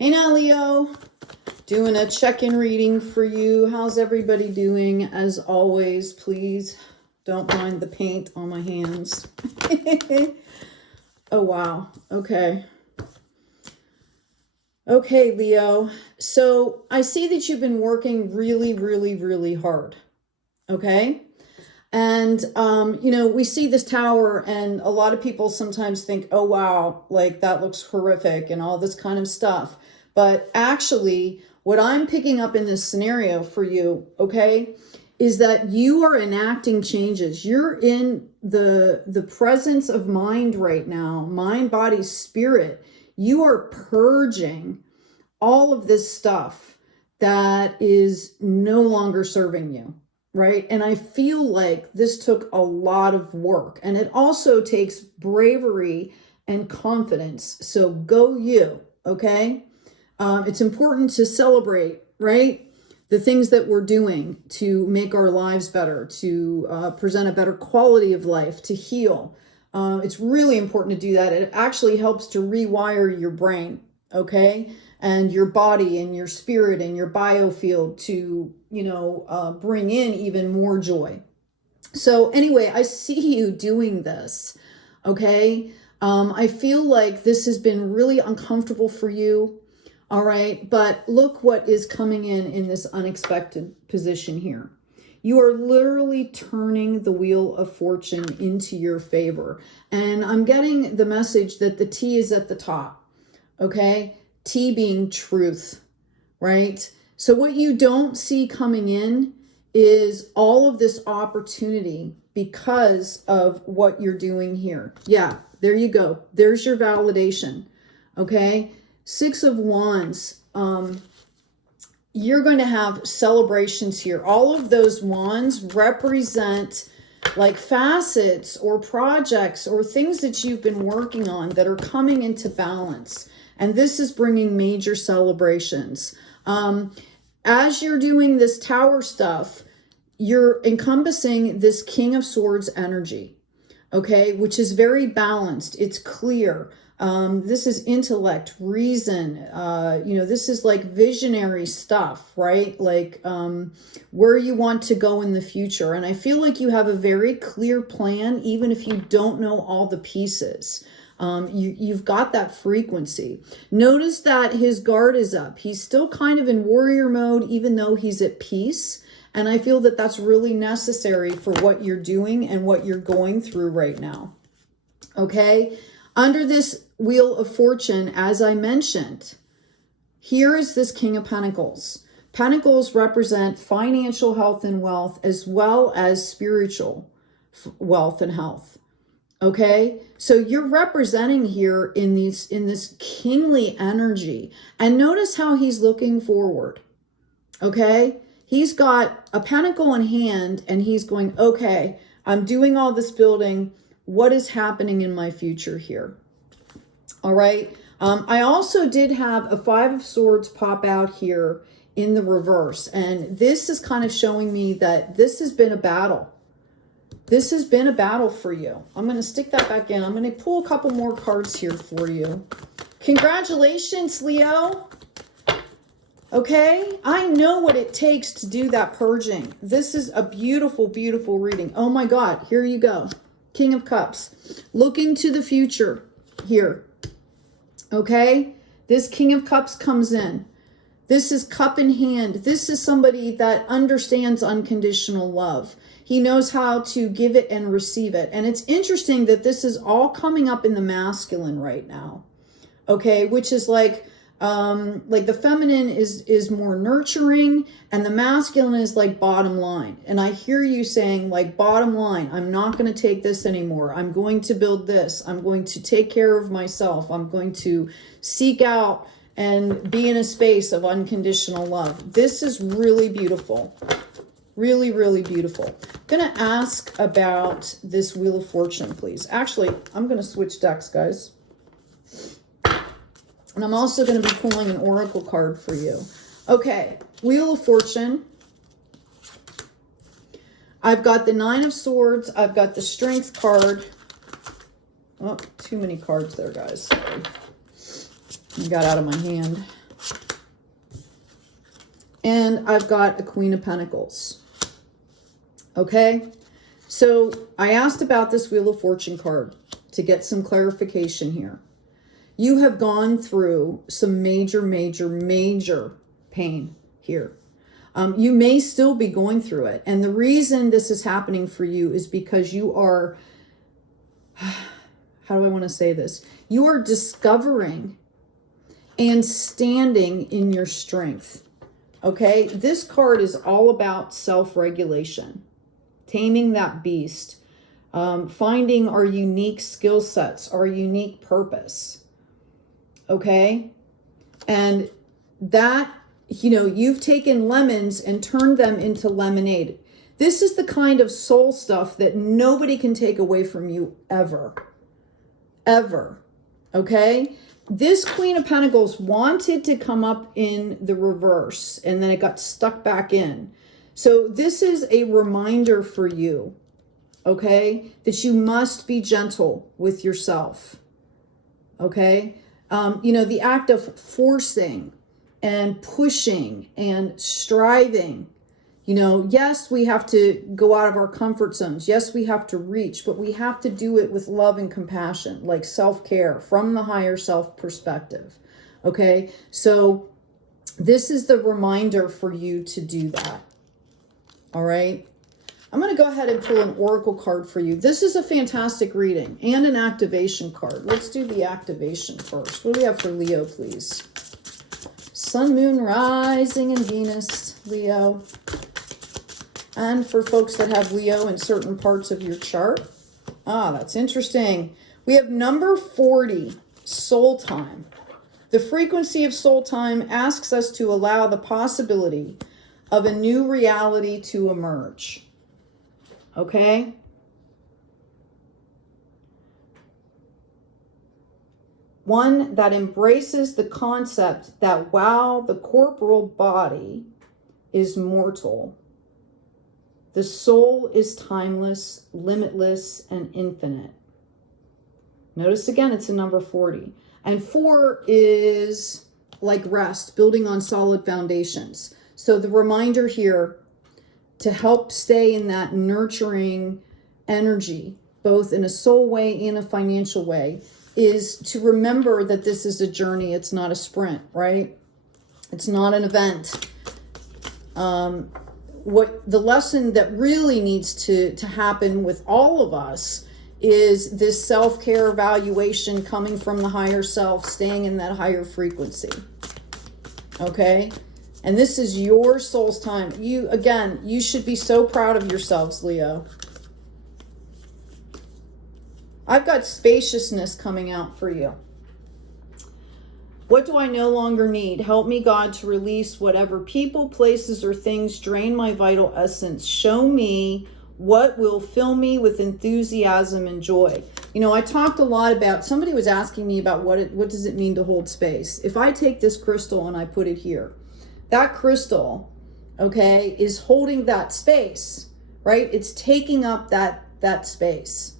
Hey now, Leo. Doing a check-in reading for you. How's everybody doing? As always, please don't mind the paint on my hands. Oh, wow. Okay. Okay, Leo. So I see that you've been working really hard. Okay? And, we see this tower and a lot of people sometimes think, oh, wow, like that looks horrific and all this kind of stuff. But actually, what I'm picking up in this scenario for you, okay, is that you are enacting changes. You're in the presence of mind right now, mind, body, spirit. You are purging all of this stuff that is no longer serving you. Right? And I feel like this took a lot of work, and it also takes bravery and confidence. So go you, okay? It's important to celebrate, right? The things that we're doing to make our lives better, to present a better quality of life, to heal. It's really important to do that. It actually helps to rewire your brain, okay? And your body and your spirit and your biofield to, bring in even more joy. So anyway, I see you doing this, okay? I feel like this has been really uncomfortable for you, all right? But look what is coming in this unexpected position here. You are literally turning the wheel of fortune into your favor. And I'm getting the message that the T is at the top, okay? T being truth, right? So what you don't see coming in is all of this opportunity because of what you're doing here. Yeah, there you go. There's your validation, okay? 6 of Wands. You're going to have celebrations here. All of those wands represent like facets or projects or things that you've been working on that are coming into balance. And this is bringing major celebrations. As you're doing this tower stuff, you're encompassing this King of Swords energy, okay, which is very balanced. It's clear. This is intellect, reason, this is like visionary stuff, right? Like where you want to go in the future. And I feel like you have a very clear plan, even if you don't know all the pieces. You've got that frequency. Notice that his guard is up. He's still kind of in warrior mode, even though he's at peace. And I feel that that's really necessary for what you're doing and what you're going through right now. Okay. Under this Wheel of Fortune, as I mentioned, here is this King of Pentacles. Pentacles represent financial health and wealth, as well as spiritual wealth and health. Okay, so you're representing here in this kingly energy, and notice how he's looking forward. Okay, he's got a pentacle in hand, and he's going, okay, I'm doing all this building. What is happening in my future here? All right. I also did have a 5 of Swords pop out here in the reverse, and this is kind of showing me that this has been a battle. This has been a battle for you. I'm going to stick that back in. I'm going to pull a couple more cards here for you. Congratulations, Leo. Okay, I know what it takes to do that purging. This is a beautiful, beautiful reading. Oh my God, here you go. King of Cups. Looking to the future here. Okay, this King of Cups comes in. This is cup in hand. This is somebody that understands unconditional love. He knows how to give it and receive it. And it's interesting that this is all coming up in the masculine right now. Okay, which is like the feminine is more nurturing, and the masculine is like bottom line. And I hear you saying like bottom line, I'm not going to take this anymore. I'm going to build this. I'm going to take care of myself. I'm going to seek out and be in a space of unconditional love. This is really beautiful. Really, really beautiful. I'm going to ask about this Wheel of Fortune, please. Actually, I'm going to switch decks, guys. And I'm also going to be pulling an oracle card for you. Okay, Wheel of Fortune. I've got the 9 of Swords. I've got the Strength card. Oh, too many cards there, guys. Sorry. It got out of my hand. And I've got a Queen of Pentacles. Okay? So I asked about this Wheel of Fortune card to get some clarification here. You have gone through some major, major, major pain here. You may still be going through it. And the reason this is happening for you is because you are, how do I want to say this? You are discovering and standing in your strength. Okay? This card is all about self-regulation, taming that beast, finding our unique skill sets, our unique purpose. Okay? And that, you know, you've taken lemons and turned them into lemonade. This is the kind of soul stuff that nobody can take away from you ever. Ever. Okay? This Queen of Pentacles wanted to come up in the reverse, and then it got stuck back in. So this is a reminder for you, okay, that you must be gentle with yourself. Okay? You know, the act of forcing and pushing and striving, you know, yes, we have to go out of our comfort zones. Yes, we have to reach, but we have to do it with love and compassion, like self-care from the higher self perspective. Okay? So this is the reminder for you to do that. All right? I'm going to go ahead and pull an oracle card for you. This is a fantastic reading and an activation card. Let's do the activation first. What do we have for Leo, please? Sun, Moon, Rising, and Venus, Leo. And for folks that have Leo in certain parts of your chart. Ah, that's interesting. We have number 40, soul time. The frequency of soul time asks us to allow the possibility of a new reality to emerge. Okay? One that embraces the concept that while the corporal body is mortal, the soul is timeless, limitless, and infinite. Notice again, it's a number 40. And 4 is like rest, building on solid foundations. So the reminder here to help stay in that nurturing energy, both in a soul way and a financial way, is to remember that this is a journey. It's not a sprint, right? It's not an event. What the lesson that really needs to happen with all of us is this self-care evaluation coming from the higher self, staying in that higher frequency. Okay? And this is your soul's time. You should be so proud of yourselves, Leo. I've got spaciousness coming out for you. What do I no longer need? Help me, God, to release whatever people, places, or things drain my vital essence. Show me what will fill me with enthusiasm and joy. You know, I talked a lot about, somebody was asking me about what does it mean to hold space. If I take this crystal and I put it here, that crystal, okay, is holding that space, right? It's taking up that space,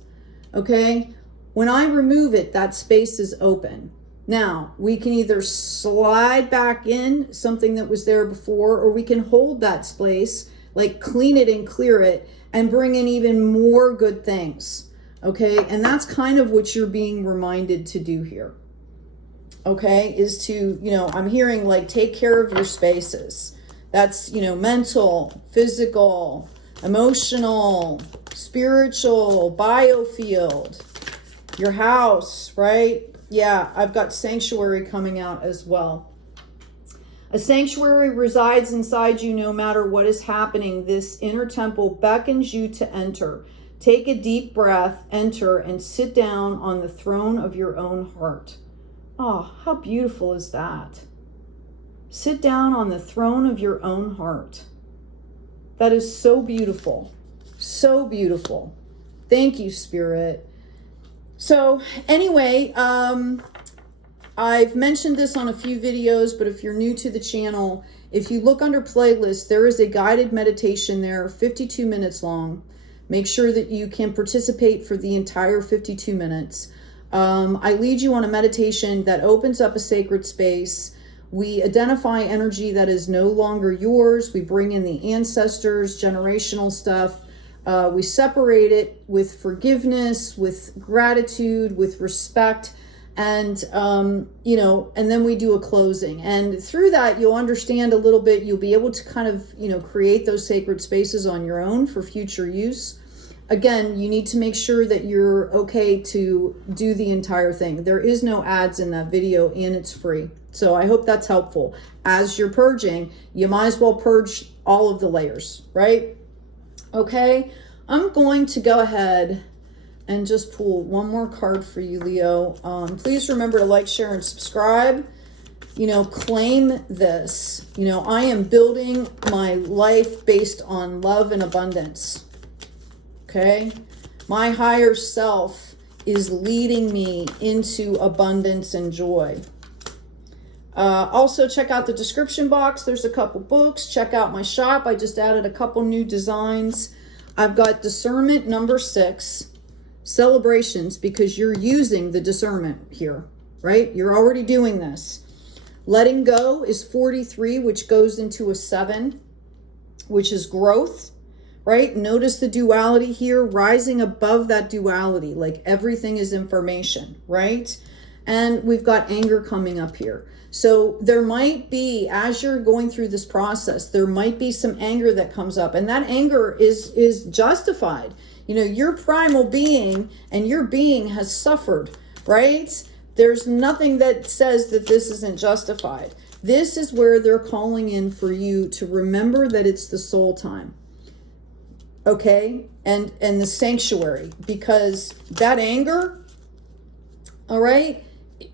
okay? When I remove it, that space is open. Now, we can either slide back in something that was there before, or we can hold that space, like clean it and clear it, and bring in even more good things, okay? And that's kind of what you're being reminded to do here. Okay, is to, you know, I'm hearing like take care of your spaces. That's, you know, mental, physical, emotional, spiritual, biofield, your house, right? Yeah, I've got sanctuary coming out as well. A sanctuary resides inside you no matter what is happening. This inner temple beckons you to enter. Take a deep breath, enter, and sit down on the throne of your own heart. Oh, how beautiful is that? Sit down on the throne of your own heart. That is so beautiful. So beautiful. Thank you, Spirit. So anyway, I've mentioned this on a few videos, but if you're new to the channel, if you look under playlist, there is a guided meditation there, 52 minutes long. Make sure that you can participate for the entire 52 minutes. I lead you on a meditation that opens up a sacred space We identify energy that is no longer yours. We bring in the ancestors, generational stuff. We separate it with forgiveness, with gratitude, with respect, and, you know, and then we do a closing. And through that, you'll understand a little bit. You'll be able to kind of, you know, create those sacred spaces on your own for future use. Again, you need to make sure that you're okay to do the entire thing. There is no ads in that video, and it's free. So I hope that's helpful. As you're purging, you might as well purge all of the layers, right? Okay, I'm going to go ahead and just pull one more card for you, Leo. Please remember to like, share, and subscribe. You know, claim this. You know, I am building my life based on love and abundance. Okay, my higher self is leading me into abundance and joy. Also, check out the description box. There's a couple books. Check out my shop. I just added a couple new designs. I've got discernment number 6, celebrations, because you're using the discernment here, right? You're already doing this. Letting go is 43, which goes into a 7, which is growth. Right? Notice the duality here, rising above that duality, like everything is information, right? And we've got anger coming up here. So there might be, as you're going through this process, there might be some anger that comes up, and that anger is justified. You know, your primal being and your being has suffered, right? There's nothing that says that this isn't justified. This is where they're calling in for you to remember that it's the soul time. Okay, and the sanctuary, because that anger, all right,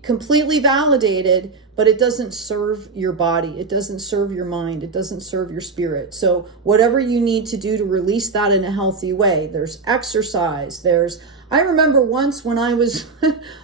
completely validated, but it doesn't serve your body. It doesn't serve your mind. It doesn't serve your spirit. So whatever you need to do to release that in a healthy way, there's exercise. I remember once when I was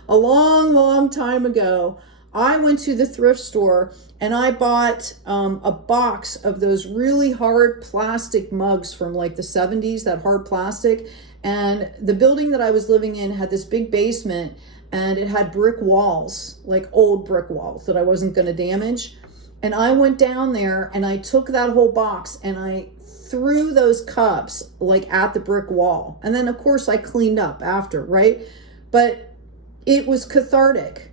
a long time ago, I went to the thrift store and I bought a box of those really hard plastic mugs from like the 70s, that hard plastic. And the building that I was living in had this big basement, and it had brick walls, like old brick walls that I wasn't going to damage. And I went down there and I took that whole box and I threw those cups like at the brick wall. And then of course I cleaned up after, right? But it was cathartic,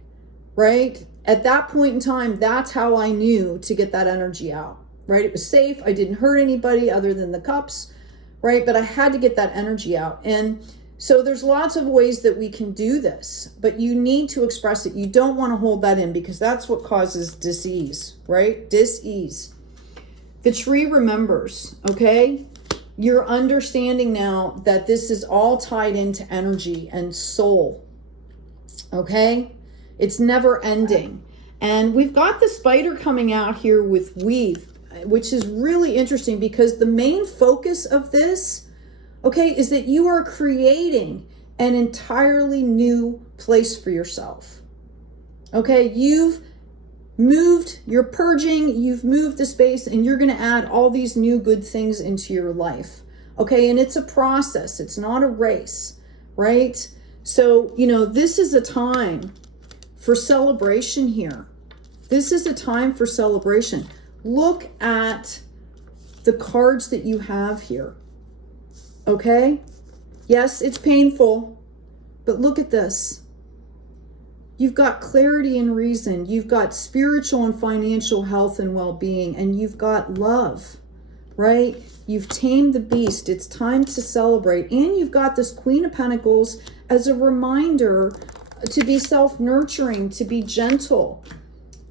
right? At that point in time, that's how I knew to get that energy out, right? It was safe. I didn't hurt anybody other than the cups, right? But I had to get that energy out. And so there's lots of ways that we can do this, but you need to express it. You don't want to hold that in, because that's what causes dis-ease, right? Dis-ease. The tree remembers, okay? You're understanding now that this is all tied into energy and soul, okay? It's never ending. And we've got the spider coming out here with weave, which is really interesting, because the main focus of this, okay, is that you are creating an entirely new place for yourself. Okay, you've moved, you're purging, you've moved the space, and you're going to add all these new good things into your life. Okay, and it's a process. It's not a race, right? So, you know, this is a time for celebration here. This is a time for celebration. Look at the cards that you have here. Okay? Yes, it's painful, but look at this. You've got clarity and reason. You've got spiritual and financial health and well-being, and you've got love, right? You've tamed the beast. It's time to celebrate. And you've got this Queen of Pentacles as a reminder to be self-nurturing, to be gentle,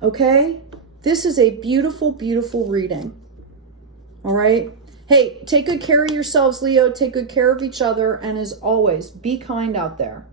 okay? This is a beautiful, beautiful reading, all right? Hey, take good care of yourselves, Leo. Take good care of each other. And as always, be kind out there.